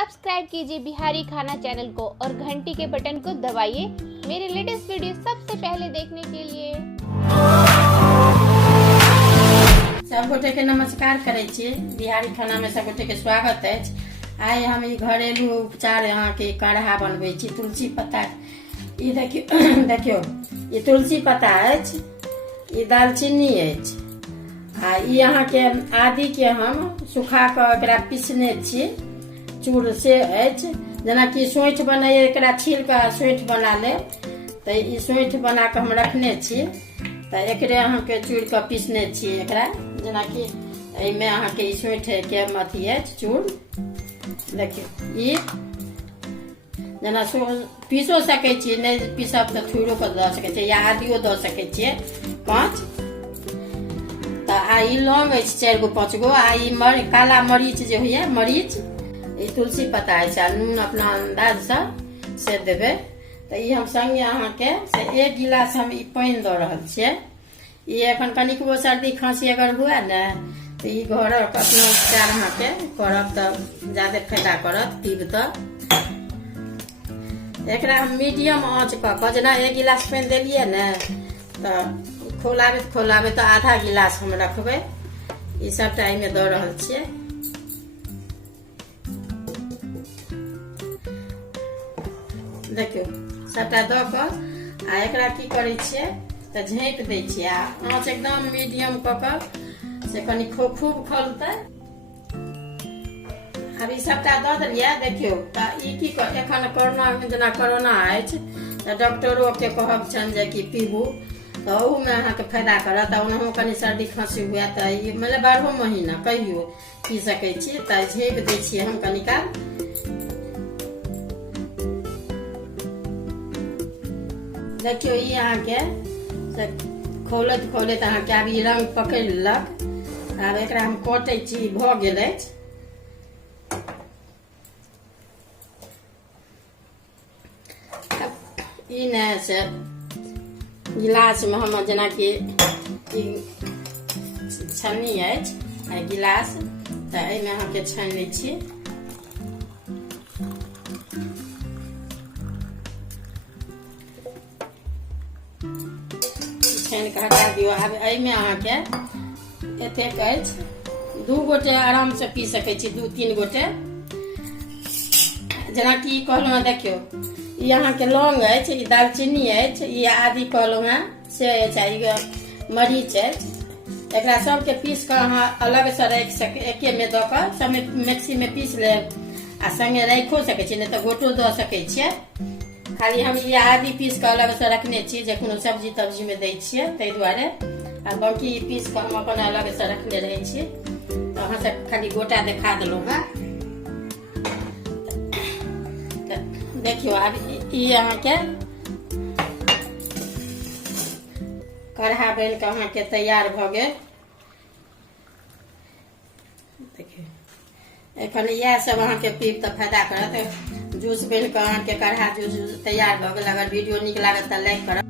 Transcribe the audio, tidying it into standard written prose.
Subscribe कीजिए बिहारी खाना channel को और घंटी के बटन को दबाइए मेरे लेटेस्ट वीडियो सबसे पहले देखने के लिए। सब गोटे के नमस्कार करे छी। बिहारी खाना में सब गोटे के स्वागत है। आइ हम ई घरेलू उपचार यहाँ के काढ़ा बनबे छी। तुलसी पत्ता ई देखियो ई तुलसी पत्ता अछि, ई दालचीनी अछि आ ई यहाँ के आदि के हम सुखा के एकरा पीसने छी। चूड़ से अछि, जेना कि सोंठ बने एकरा छील के सोंठ बना ले तो ई सोंठ बना के हम रखने छी। तो एकरे अहाँ के चूड़ के पीसने छी एकरा, जेना कि एमे अहाँ के ई सोंठ के अथी अछि चूड़। देखियो ई जेना पीसो सके छी, नहीं पीसब तो थूड़ो के द सके छी या आदियो द सके छी कांच। तो ई लौंग अछि 4 गो 5 गो, ई काला मरीच जे होइए मरीच, ई तुलसी पत्ता अछि आ नून अपना अंदाज से देबे। तो ई हम संगे अहाँ के से 1 गिलास हम ई पानी द रहल छियै। ई एखन कनिकबो सर्दी खांसी अगर हुए ने तो ई घर अपना उपचार अहाँ के करब तो ज्यादा फायदा करत। पीब तो एकरा हम मीडियम आंच क जेना 1 गिलास पानी देलिए ने तो खोलाबे तो आधा गिलास हम रखबे। ई सबटा एमे द रहल छियै। देखियो सबटा द क आ एकरा की करे छियै तो झाँप दै छियै आ आंच एकदम मीडियम क से कनी खूब खौलतै। अब ई सबटा द देलियै। देखियो तो ई की एखन कोरोना अछि तो डॉक्टरो के कहब छन जे कि पीबू तो ओहू में अहाँ के फायदा करत। ओनहु कनी सर्दी खांसी हुए तो ई मतलब 12 महीना कहियो पी सके छी। तो झाँप दै छियै हम कनी काल। देखियो ई अहाँ के खोलत अहाँ के अब ई रंग पकड़ लेलक। अब एकरा हम काटे छी, भ गेल अछि। ई ने से गिलास में हम जेना कि छन्नी अछि आ गिलास, तो एमे अहाँ के छानि लै छी। छानि के हटा दियो। आब एमे अहाँ के एतेक अछि, 2 गोटे आराम से पी सके छी, 2-3 गोटे। जेना कि कहलहुँ देखियो ई अहाँ के लौंग अछि, ई दालचीनी अछि, ई आदि कहलहुँ हैं से अछि, मरीच अछि। एकरा सबके पीस के अहाँ अलग से रख सके, एके में द के सब मिक्सी में पीस ले आ संगे राखो सके छी, नहीं तो गोटो द सके छियै। खाली हम ई आदि पीस के अलग से रखने छी, जे कोनो सब्जी तब्जी में दै छियै ताहि दुआरे। आ बाकी पीस के हम अपन अलग से रखने रहे छी। तो अहाँ से खाली गोटा देखा देलहुँ हैं। देखियो आब ई अहाँ के काढ़ा बन के अहाँ के तैयार भ गेल। देखियो एखन इएह सब अहाँ के पीब तो फायदा करत। जूस बन के अहाँ के काढ़ा जूस तैयार भ गेल। अगर वीडियो नीक लागत तो लाइक करब।